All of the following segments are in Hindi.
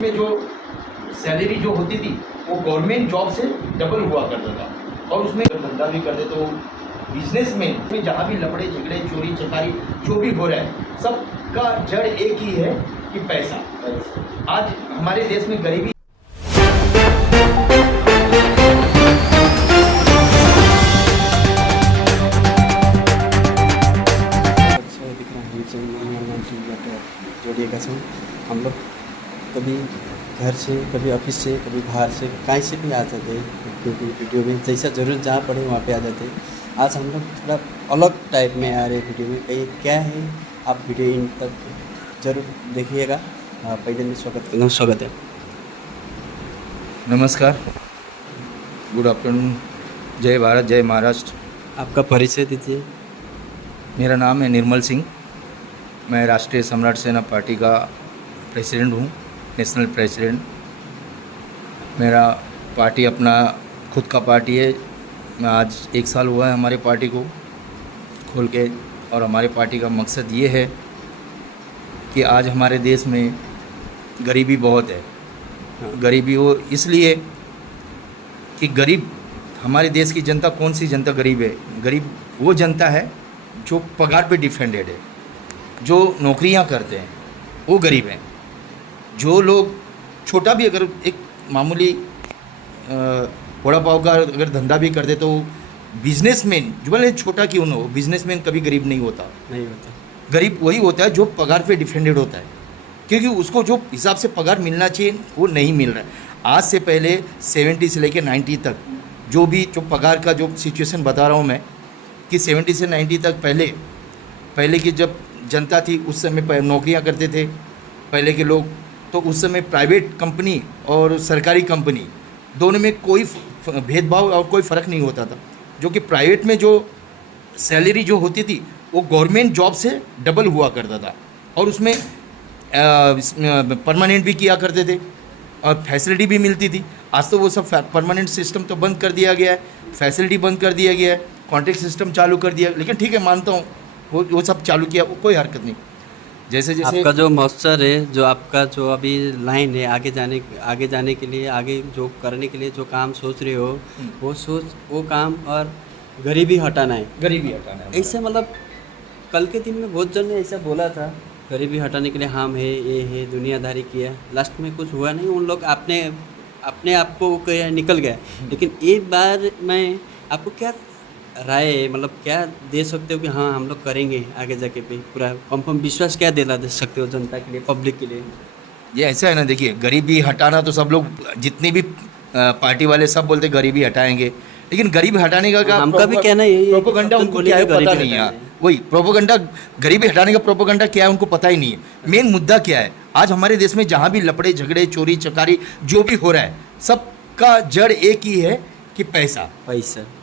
में जो सैलरी जो होती थी वो गवर्नमेंट जॉब से डबल हुआ करता था। और उसमें धंधा भी करते तो बिजनेस में जहाँ भी लफड़े झगड़े चोरी चकारी जो भी हो रहा है सबका जड़ एक ही है कि पैसा। आज हमारे देश में गरीबी जोड़िएगा सर। हम लोग कभी घर से कभी ऑफिस से कभी बाहर से कहीं से भी आ जाते हैं, क्योंकि वीडियो में जैसा ज़रूरत जहाँ पड़े वहाँ पे आ जाते हैं। आज हम लोग थोड़ा अलग टाइप में आ रहे हैं वीडियो में, कहीं क्या है आप वीडियो इन तक जरूर देखिएगा। पहले मैं स्वागत है। नमस्कार, गुड आफ्टरनून, जय भारत जय महाराष्ट्र। आपका परिचय दीजिए। मेरा नाम है निर्मल सिंह, मैं राष्ट्रीय सम्राट सेना पार्टी का प्रेसिडेंट हूँ, नेशनल प्रेसिडेंट। मेरा पार्टी अपना खुद का पार्टी है। मैं आज 1 साल हुआ है हमारे पार्टी को खोल के, और हमारे पार्टी का मकसद ये है कि आज हमारे देश में गरीबी बहुत है। गरीबी हो इसलिए कि गरीब हमारे देश की जनता, कौन सी जनता गरीब है? गरीब वो जनता है जो पगार पे डिपेंडेड है, जो नौकरियां करते हैं वो गरीब हैं। जो लोग छोटा भी अगर एक मामूली वड़ा पाव का अगर धंधा भी करते तो बिजनेसमैन, जो भले छोटा क्यों ना हो, बिजनेसमैन कभी गरीब नहीं होता। गरीब वही होता है जो पगार पे डिपेंडेड होता है, क्योंकि उसको जो हिसाब से पगार मिलना चाहिए वो नहीं मिल रहा है। आज से पहले 70 से लेकर 90 तक जो भी जो पगार का जो सिचुएशन बता रहा हूँ मैं, कि 70 से 90 तक पहले की जब जनता थी उस समय नौकरियां करते थे पहले के लोग, तो उस समय प्राइवेट कंपनी और सरकारी कंपनी दोनों में कोई भेदभाव और कोई फ़र्क नहीं होता था। जो कि प्राइवेट में जो सैलरी जो होती थी वो गवर्नमेंट जॉब से डबल हुआ करता था, और उसमें परमानेंट भी किया करते थे और फैसिलिटी भी मिलती थी। आज तो वो सब परमानेंट सिस्टम तो बंद कर दिया गया है, फैसिलिटी बंद कर दिया गया है, कॉन्ट्रैक्ट सिस्टम चालू कर दिया। लेकिन ठीक है, मानता हूँ वो सब चालू किया, वो कोई हरकत नहीं। जैसे आपका जो मौसर है, जो आपका जो अभी लाइन है आगे जाने के लिए, आगे जो करने के लिए जो काम सोच रहे हो, वो काम और गरीबी हटाना है। ऐसे मतलब कल के दिन में बहुत जन ने ऐसा बोला था, गरीबी हटाने के लिए हम है, ये है, दुनियादारी किया, लास्ट में कुछ हुआ नहीं। उन लोग अपने आप को निकल गए। लेकिन एक बार मैं आपको क्या राय है, मतलब क्या दे सकते हो कि हाँ हम लोग करेंगे आगे जाके पे, पूरा कंफर्म विश्वास क्या दिला दे सकते हो जनता के लिए, पब्लिक के लिए? ये ऐसा है ना, देखिए, गरीबी हटाना तो सब लोग, जितने भी पार्टी वाले सब बोलते गरीबी हटाएंगे, लेकिन गरीबी हटाने का हमका भी कहना यही है, प्रोपोगंडा उनको क्या है पता नहीं है। वही प्रोपोगंडा, गरीबी हटाने का प्रोपोगंडा क्या है उनको पता ही नहीं है। मेन मुद्दा क्या है? आज हमारे देश में जहाँ भी लफड़े झगड़े चोरी चकारी जो भी हो रहा है सबका जड़ एक ही है कि पैसा।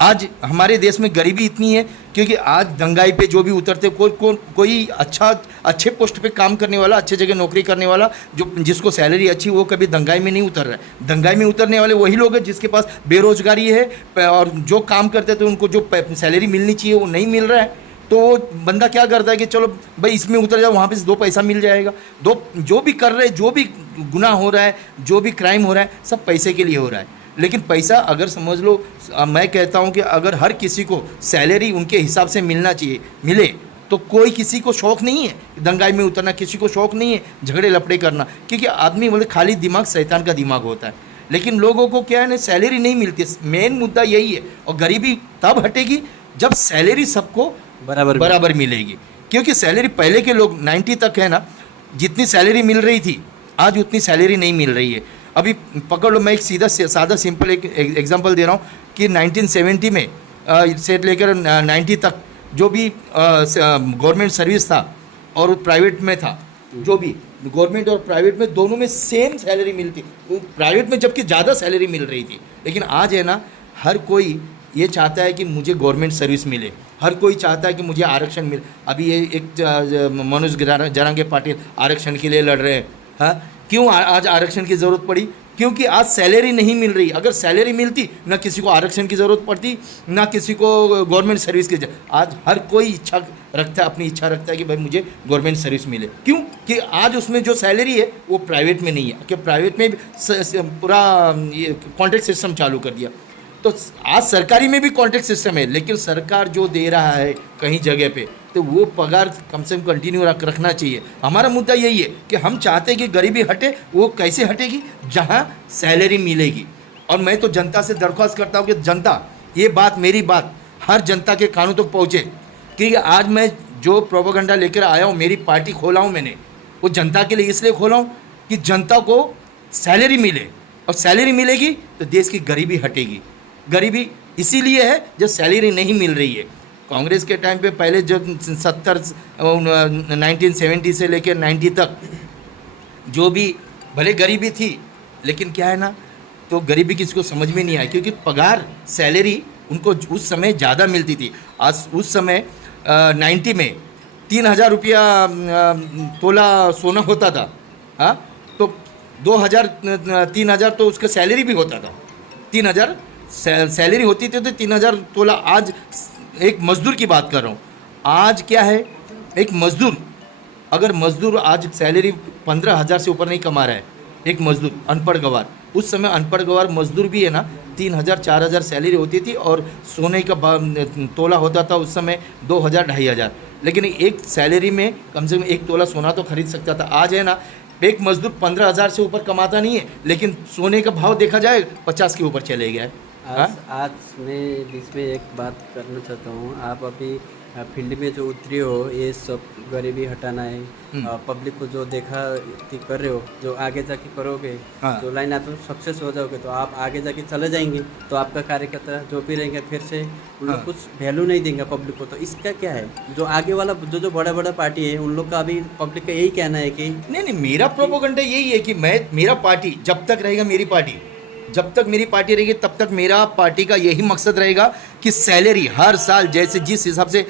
आज हमारे देश में गरीबी इतनी है क्योंकि आज दंगाई पे जो भी उतरते, कोई अच्छे पोस्ट पे काम करने वाला, अच्छे जगह नौकरी करने वाला, जिसको सैलरी अच्छी, वो कभी दंगाई में नहीं उतर रहा है। दंगाई में उतरने वाले वही लोग हैं जिसके पास बेरोजगारी है, और जो काम करते थे उनको जो सैलरी मिलनी चाहिए वो नहीं मिल रहा है। तो वो बंदा क्या करता है कि चलो भाई इसमें उतर जाओ, वहाँ पे 2 पैसा मिल जाएगा। जो भी कर रहे हैं, जो भी गुनाह हो रहा है, जो भी क्राइम हो रहा है, सब पैसे के लिए हो रहा है। लेकिन पैसा अगर समझ लो, मैं कहता हूं कि अगर हर किसी को सैलरी उनके हिसाब से मिलना चाहिए, मिले, तो कोई किसी को शौक़ नहीं है दंगाई में उतरना, किसी को शौक़ नहीं है झगड़े लपड़े करना, क्योंकि आदमी बोले खाली दिमाग शैतान का दिमाग होता है। लेकिन लोगों को क्या है ना, सैलरी नहीं मिलती। मेन मुद्दा यही है। और गरीबी तब हटेगी जब सैलरी सबको बराबर मिलेगी। क्योंकि सैलरी पहले के लोग 90 तक है ना, जितनी सैलरी मिल रही थी आज उतनी सैलरी नहीं मिल रही है। अभी पकड़ लो, मैं एक सादा सिंपल एक एग्जांपल दे रहा हूँ कि 1970 में से लेकर 90 तक जो भी गवर्नमेंट सर्विस था और प्राइवेट में था, जो भी गवर्नमेंट और प्राइवेट में दोनों में सेम सैलरी मिलती, प्राइवेट में जबकि ज़्यादा सैलरी मिल रही थी। लेकिन आज है ना, हर कोई ये चाहता है कि मुझे गवर्नमेंट सर्विस मिले, हर कोई चाहता है कि मुझे आरक्षण मिले। अभी ये एक मनोज जरांगे पाटिल आरक्षण के लिए लड़ रहे हैं। हाँ, क्यों आज आरक्षण की ज़रूरत पड़ी? क्योंकि आज सैलरी नहीं मिल रही। अगर सैलरी मिलती ना किसी को आरक्षण की ज़रूरत पड़ती, ना किसी को गवर्नमेंट सर्विस की। आज हर कोई इच्छा रखता है, अपनी इच्छा रखता है कि भाई मुझे गवर्नमेंट सर्विस मिले। क्यों कि आज उसमें जो सैलरी है वो प्राइवेट में नहीं है, कि प्राइवेट में पूरा ये कॉन्ट्रैक्ट सिस्टम चालू कर दिया। तो आज सरकारी में भी कॉन्ट्रैक्ट सिस्टम है, लेकिन सरकार जो दे रहा है कहीं जगह पे, तो वो पगार कम से कम कंटिन्यू रखना चाहिए। हमारा मुद्दा यही है कि हम चाहते हैं कि गरीबी हटे। वो कैसे हटेगी? जहां सैलरी मिलेगी। और मैं तो जनता से दरख्वास्त करता हूं कि जनता, ये बात, मेरी बात हर जनता के कानों तक पहुँचे कि आज मैं जो प्रोपेगेंडा लेकर आया हूँ, मेरी पार्टी खोला हूँ मैंने, वो जनता के लिए इसलिए खोला हूँ कि जनता को सैलरी मिले, और सैलरी मिलेगी तो देश की गरीबी हटेगी। गरीबी इसीलिए है जब सैलरी नहीं मिल रही है। कांग्रेस के टाइम पे पहले जब 1970 से लेकर 90 तक जो भी भले गरीबी थी, लेकिन क्या है ना, तो गरीबी किसी को समझ में नहीं आई, क्योंकि पगार सैलरी उनको उस समय ज़्यादा मिलती थी। आज उस समय 90 में 3000 रुपया तोला सोना होता था। हाँ, तो 2000-3000 तो उसका सैलरी भी होता था। 3000 सैलरी होती थी, तो 3000 तोला। आज एक मज़दूर की बात कर रहा हूँ, आज क्या है, एक मज़दूर, अगर मज़दूर आज सैलरी 15,000 से ऊपर नहीं कमा रहा है, एक मज़दूर अनपढ़ गवार, उस समय अनपढ़ गवार मज़दूर भी है ना 3000-4000 सैलरी होती थी, और सोने का तोला होता था उस समय 2000-2500। लेकिन एक सैलरी में कम से कम एक तोला सोना तो खरीद सकता था। आज है ना, एक मज़दूर 15,000 से ऊपर कमाता नहीं है, लेकिन सोने का भाव देखा जाए 50 के ऊपर चले गया है। आज मैं बीच में एक बात करना चाहता हूँ। आप अभी फील्ड में जो उतरे हो, ये सब गरीबी हटाना है, पब्लिक को जो देखा कर रहे हो, जो आगे जाके करोगे, जो लाइन आप सक्सेस हो जाओगे, तो आप आगे जाके चले जाएंगे, तो आपका कार्यकर्ता जो भी रहेंगे फिर से उन लोग कुछ वैल्यू नहीं देंगे पब्लिक को। तो इसका क्या है, जो आगे वाला जो बड़ा बड़ा पार्टी है, उन लोग का अभी पब्लिक का यही कहना है कि नहीं, मेरा प्रोपेगेंडा यही है कि मेरा पार्टी जब तक रहेगा, मेरी पार्टी जब तक मेरी पार्टी रहेगी, तब तक मेरा पार्टी का यही मकसद रहेगा कि सैलरी हर साल, जैसे जिस हिसाब से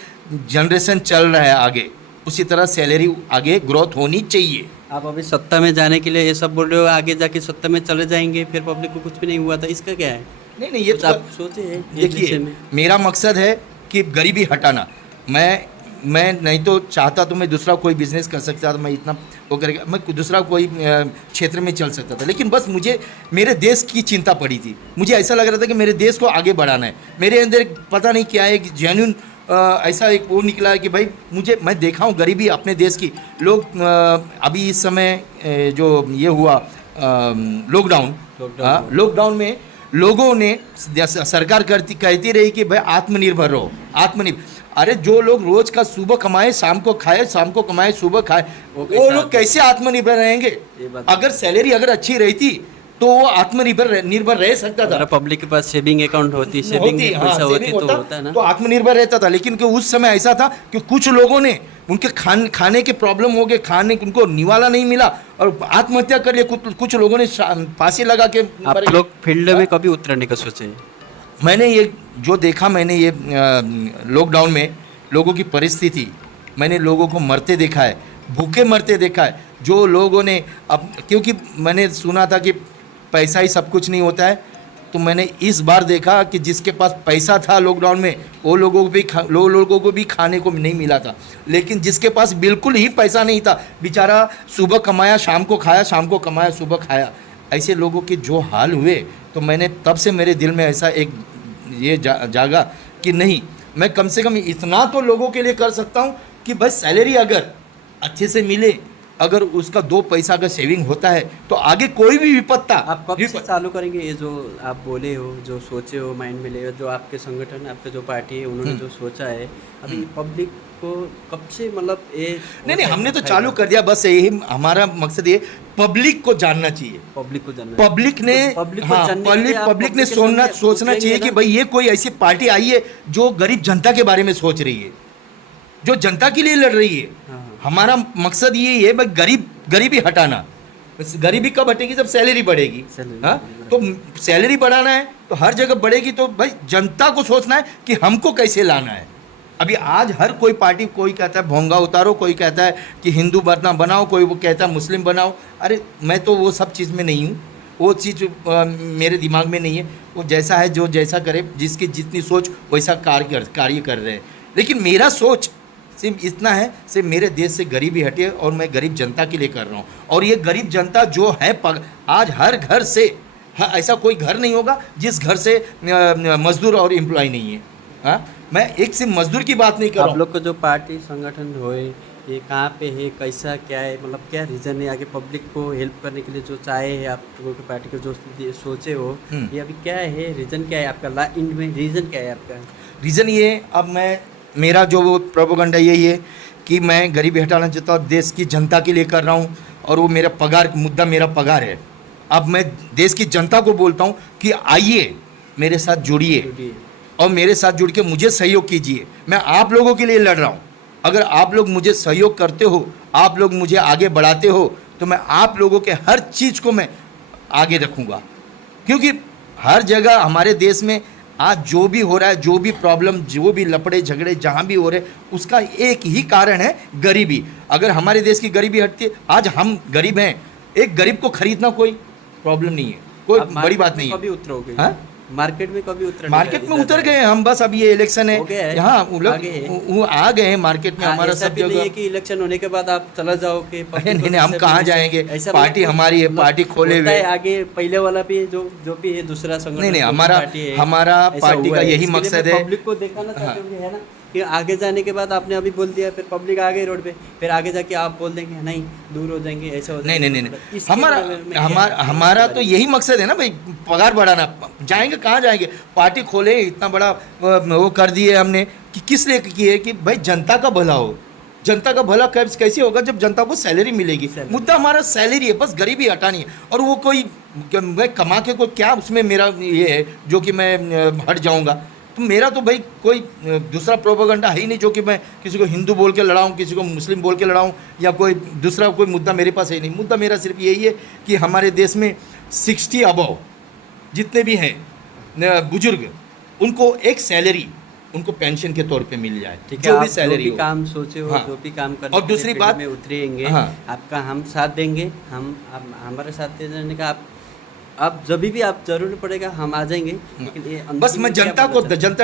जनरेशन चल रहा है आगे, उसी तरह सैलरी आगे ग्रोथ होनी चाहिए। आप अभी सत्ता में जाने के लिए ये सब बोल रहे हो, आगे जाके सत्ता में चले जाएंगे, फिर पब्लिक को कुछ भी नहीं हुआ था, इसका क्या है? नहीं, ये तो आप सोचे हैं? देखिए, मेरा मकसद है कि गरीबी हटाना। मैं नहीं तो चाहता तो मैं दूसरा कोई बिजनेस कर सकता था, मैं इतना वो करके मैं दूसरा कोई क्षेत्र में चल सकता था, लेकिन बस मुझे मेरे देश की चिंता पड़ी थी। मुझे ऐसा लग रहा था कि मेरे देश को आगे बढ़ाना है। मेरे अंदर पता नहीं क्या है कि जेन्युइन ऐसा एक वो निकला है कि भाई मैं देखा हूँ गरीबी अपने देश की। लोग अभी इस समय जो ये हुआ लॉकडाउन में लोगों ने, सरकार कहती रही कि भाई आत्मनिर्भर रहो, आत्मनिर्भर। अरे जो लोग रोज का सुबह कमाए शाम को खाए, शाम को कमाए सुबह खाए, वो लोग कैसे आत्मनिर्भर रहेंगे? अगर सैलरी अगर अच्छी रहती तो वो आत्मनिर्भर रह सकता था। पब्लिक के पास सेविंग अकाउंट होती, सेविंग पैसा होती तो होता है ना, तो आत्मनिर्भर रहता था। लेकिन उस समय ऐसा था कि कुछ लोगों ने, उनके खाने के प्रॉब्लम हो गए, उनको निवाला नहीं मिला और आत्महत्या कर लिया। कुछ लोगों ने फांसी लगा के। आप लोग फील्ड में कभी उतरने का सोचे? मैंने ये जो देखा, मैंने ये लॉकडाउन में लोगों की परिस्थिति, मैंने लोगों को मरते देखा है, भूखे मरते देखा है। जो लोगों ने क्योंकि मैंने सुना था कि पैसा ही सब कुछ नहीं होता है, तो मैंने इस बार देखा कि जिसके पास पैसा था लॉकडाउन में, वो लोगों को भी खाने को नहीं मिला था। लेकिन जिसके पास बिल्कुल ही पैसा नहीं था, बेचारा सुबह कमाया शाम को खाया, शाम को कमाया सुबह खाया। ऐसे लोगों के जो हाल हुए, तो मैंने तब से मेरे दिल में ऐसा एक ये जागा कि नहीं, मैं कम से कम इतना तो लोगों के लिए कर सकता हूँ कि बस सैलरी अगर अच्छे से मिले, अगर उसका 2 पैसा का सेविंग होता है, तो आगे कोई भी विपत्ता। आप कब से चालू करेंगे ये जो आप बोले हो, जो सोचे हो, माइंड में ले, जो आपके संगठन, आपके जो पार्टी है, उन्होंने जो सोचा है, अभी पब्लिक को कब से, मतलब ये नहीं, हमने तो चालू कर दिया। बस यही हमारा मकसद, ये पब्लिक को जानना चाहिए, पब्लिक को जानना, पब्लिक ने सोचना चाहिए कि भाई ये कोई ऐसी पार्टी आई है जो गरीब जनता के बारे में सोच रही है, जो जनता के लिए लड़ रही है। हमारा मकसद ये है भाई गरीबी हटाना। गरीबी कब हटेगी? जब सैलरी बढ़ेगी। तो सैलरी बढ़ाना है तो हर जगह बढ़ेगी, तो भाई जनता को सोचना है कि हमको कैसे लाना है। अभी आज हर कोई पार्टी, कोई कहता है भोंगा उतारो, कोई कहता है कि हिंदू बनाओ, कोई वो कहता है मुस्लिम बनाओ। अरे मैं तो वो सब चीज़ में नहीं हूँ। वो चीज़ मेरे दिमाग में नहीं है। वो जैसा है जो जैसा करे, जिसकी जितनी सोच वैसा कार्य कर रहे हैं। लेकिन मेरा सोच सिर्फ इतना है, सिर्फ मेरे देश से गरीबी हटे और मैं गरीब जनता के लिए कर रहा हूँ। और ये गरीब जनता जो है आज हर घर से ऐसा कोई घर नहीं होगा जिस घर से मजदूर और एम्प्लॉय नहीं है। हाँ, मैं एक सिर्फ मजदूर की बात नहीं कर रहा आप हूँ। लोग का जो पार्टी संगठन होए, ये कहाँ पे है, कैसा क्या है, मतलब क्या रीज़न है आगे पब्लिक को हेल्प करने के लिए जो चाहे है आप लोगों की पार्टी को जो सोचे हो, ये अभी क्या है, रीज़न क्या है आपका, इंड में रीज़न क्या है आपका? रीज़न ये, अब मेरा जो प्रोपेगेंडा यही है कि मैं गरीबी हटाना चाहता हूँ, देश की जनता के लिए कर रहा हूँ। और वो मेरा पगार, मुद्दा मेरा पगार है। अब मैं देश की जनता को बोलता हूँ कि आइए मेरे साथ जुड़िए और मेरे साथ जुड़ के मुझे सहयोग कीजिए। मैं आप लोगों के लिए लड़ रहा हूँ। अगर आप लोग मुझे सहयोग करते हो, आप लोग मुझे आगे बढ़ाते हो, तो मैं आप लोगों के हर चीज़ को मैं आगे रखूँगा। क्योंकि हर जगह हमारे देश में आज जो भी हो रहा है, जो भी प्रॉब्लम, जो भी लपड़े झगड़े जहाँ भी हो रहे, उसका एक ही कारण है, गरीबी। अगर हमारे देश की गरीबी हटती, आज हम गरीब हैं, एक गरीब को खरीदना कोई प्रॉब्लम नहीं है, कोई बड़ी बात नहीं है। कभी उतरोगे? हाँ? मार्केट में कभी उतर? मार्केट में उतर गए हम, बस अब ये इलेक्शन है यहाँ, वो आ गए हैं मार्केट में। हमारा सब जगह कि इलेक्शन होने के बाद आप चला जाओगे? नहीं, हम कहाँ जाएंगे, पार्टी हमारी है, पार्टी खोले हुए। आगे पहले वाला भी जो भी है दूसरा संगठन, नहीं, हमारा पार्टी का यही मकसद है, पब्लिक को दिखाना चाहते होंगे, है ना, कि आगे जाने के बाद आपने अभी बोल दिया, फिर पब्लिक आ गई रोड पे, फिर आगे जाके आप बोल देंगे नहीं दूर हो जाएंगे, ऐसा हो जाएगा। नहीं, हमारा तो यही मकसद है ना भाई, पगार बढ़ाना। जाएंगे कहाँ जाएंगे, पार्टी खोले, इतना बड़ा वो कर दिए हमने कि किस लिए किए, कि भाई जनता का भला हो। जनता का भला कैसे होगा जब जनता को सैलरी मिलेगी। मुद्दा हमारा सैलरी है, बस गरीबी हटानी है। और वो कोई मैं कमा के कोई क्या उसमें मेरा ये है जो कि मैं हट जाऊँगा। तो मेरा तो भाई कोई दूसरा प्रोपेगेंडा है ही नहीं जो कि मैं किसी को हिंदू बोल के लड़ाऊँ, किसी को मुस्लिम बोल के लड़ाऊँ, या कोई दूसरा कोई मुद्दा मेरे पास है ही नहीं। मुद्दा मेरा सिर्फ यही है कि हमारे देश में 60 अबव जितने भी हैं बुजुर्ग, उनको एक सैलरी उनको पेंशन के तौर पे मिल जाए, जो भी सैलरी हो। काम सोचे हो, जो भी काम करने और दूसरी बात में उतरेंगे, आपका हम साथ देंगे, हम हमारे साथ देने का आप जब भी आप जरूर पड़ेगा हम आ जाएंगे। लेकिन ये बस मैं जनता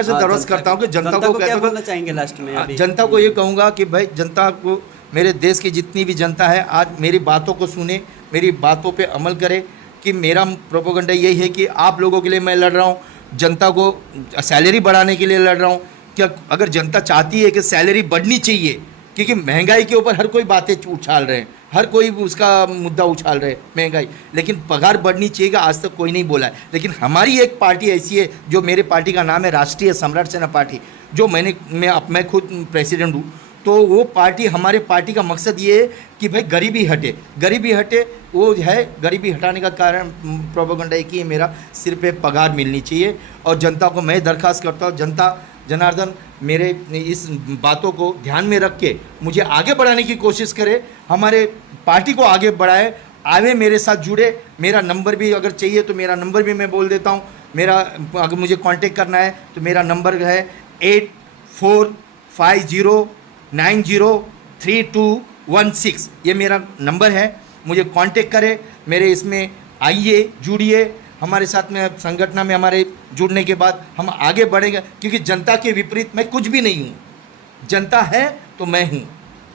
से दरवाज़ करता हूँ कि जनता को क्या बोलना चाहेंगे लास्ट में? अभी जनता को ये कहूँगा कि भाई जनता को, मेरे देश की जितनी भी जनता है, आज मेरी बातों को सुने, मेरी बातों पे अमल करे। कि मेरा प्रोपेगेंडा यही है कि आप लोगों के लिए मैं लड़ रहा हूँ, जनता को सैलरी बढ़ाने के लिए लड़ रहा हूँ। क्या अगर जनता चाहती है कि सैलरी बढ़नी चाहिए, क्योंकि महंगाई के ऊपर हर कोई बातें उछाल रहे हैं, हर कोई उसका मुद्दा उछाल रहे हैं, महंगाई, लेकिन पगार बढ़नी चाहिए आज तक कोई नहीं बोला है। लेकिन हमारी एक पार्टी ऐसी है, जो मेरे पार्टी का नाम है राष्ट्रीय सम्राट सेना पार्टी, जो मैं खुद प्रेसिडेंट हूँ। तो वो पार्टी, हमारे पार्टी का मकसद ये है कि भाई गरीबी हटे, गरीबी हटे। वो है गरीबी हटाने का कारण प्रोपेगेंडा एक ही है मेरा, सिर्फ एक पगार मिलनी चाहिए। और जनता को मैं दरख्वास्त करता हूँ, जनता जनार्दन मेरे इस बातों को ध्यान में रख के मुझे आगे बढ़ाने की कोशिश करे, हमारे पार्टी को आगे बढ़ाए, आवे मेरे साथ जुड़े। मेरा नंबर भी अगर चाहिए तो मेरा नंबर भी मैं बोल देता हूँ। मेरा अगर मुझे कांटेक्ट करना है तो मेरा नंबर है 8450903216। ये मेरा नंबर है, मुझे कांटेक्ट करें, मेरे इसमें आइए, जुड़िए हमारे साथ में। संगठन में हमारे जुड़ने के बाद हम आगे बढ़ेंगे, क्योंकि जनता के विपरीत मैं कुछ भी नहीं हूँ। जनता है तो मैं हूँ,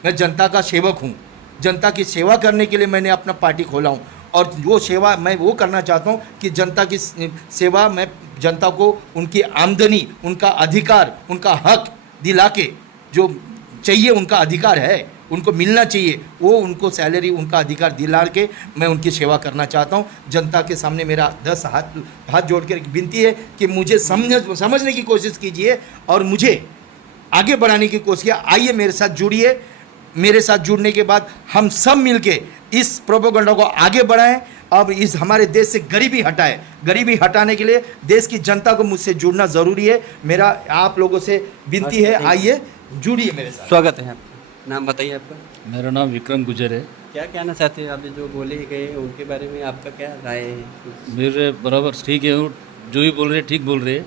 मैं जनता का सेवक हूँ। जनता की सेवा करने के लिए मैंने अपना पार्टी खोला हूँ, और वो सेवा मैं वो करना चाहता हूँ कि जनता की सेवा, मैं जनता को उनकी आमदनी, उनका अधिकार, उनका हक दिला के, जो चाहिए उनका अधिकार है उनको मिलना चाहिए, वो उनको सैलरी, उनका अधिकार दिला के मैं उनकी सेवा करना चाहता हूँ। जनता के सामने मेरा 10 हाथ जोड़ कर विनती है कि मुझे समझने की कोशिश कीजिए और मुझे आगे बढ़ाने की कोशिश कीजिए। आइए मेरे साथ जुड़िए, मेरे साथ जुड़ने के बाद हम सब मिलके इस प्रोपेगेंडा को आगे बढ़ाएं। अब इस हमारे देश से गरीबी हटाए। गरीबी हटाने के लिए देश की जनता को मुझसे जुड़ना ज़रूरी है। मेरा आप लोगों से विनती है, आइए जुड़िए मेरे साथ। स्वागत है आपका। नाम बताइए आपका। मेरा नाम विक्रम गुजर है। क्या कहना चाहते हैं अभी जो बोले गए उनके बारे में, आपका क्या राय है? मेरे बराबर ठीक है, वो जो भी बोल रहे ठीक बोल रहे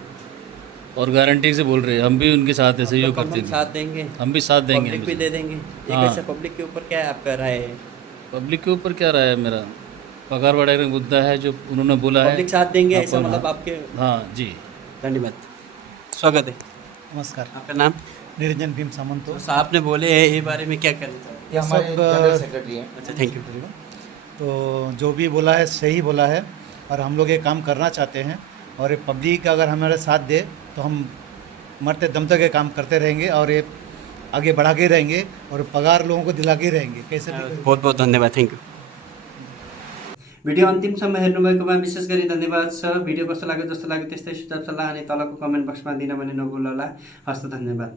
और गारंटी से बोल रहे हैं। हम भी उनके साथ है, सहयोग करते हैं, साथ देंगे, हम भी साथ देंगे, पब्लिक भी दे देंगे। हाँ। ऐसे पब्लिक के ऊपर क्या आपका राय है? पब्लिक के ऊपर क्या राय है मेरा, पगार बढ़ाने का मुद्दा है जो उन्होंने बोला है। पब्लिक साथ देंगे ऐसा अपन- मतलब आपके। हाँ जी। धन्यवाद, स्वागत है। नमस्कार, आपका नाम? निरंजन भीम सामंत। तो साहब ने बोले हैं ये बारे में क्या करना चाहिए? ये हमारे सब, जनरल सेक्रेटरी हैं। अच्छा, थैंक यू। तो जो भी बोला है सही बोला है, और हम लोग ये काम करना चाहते हैं, और ये पब्लिक अगर हमारे साथ दे तो हम मरते दम तक ये काम करते रहेंगे, और ये आगे बढ़ा के रहेंगे, और पगार लोगों को दिला के रहेंगे कैसे भी करके। बहुत बहुत धन्यवाद, थैंक यू। भिडियो अन्तिमसम्म हेर्नुभएकोमा विशेष गरी धन्यवाद छ। भिडियो कस्तो लाग्यो, जस्तो लाग्यो त्यस्तै सुझाव सल्लाह अनि तलको कमेन्ट बक्समा दिन भने नभुल्नुहोला। हस्त, धन्यवाद।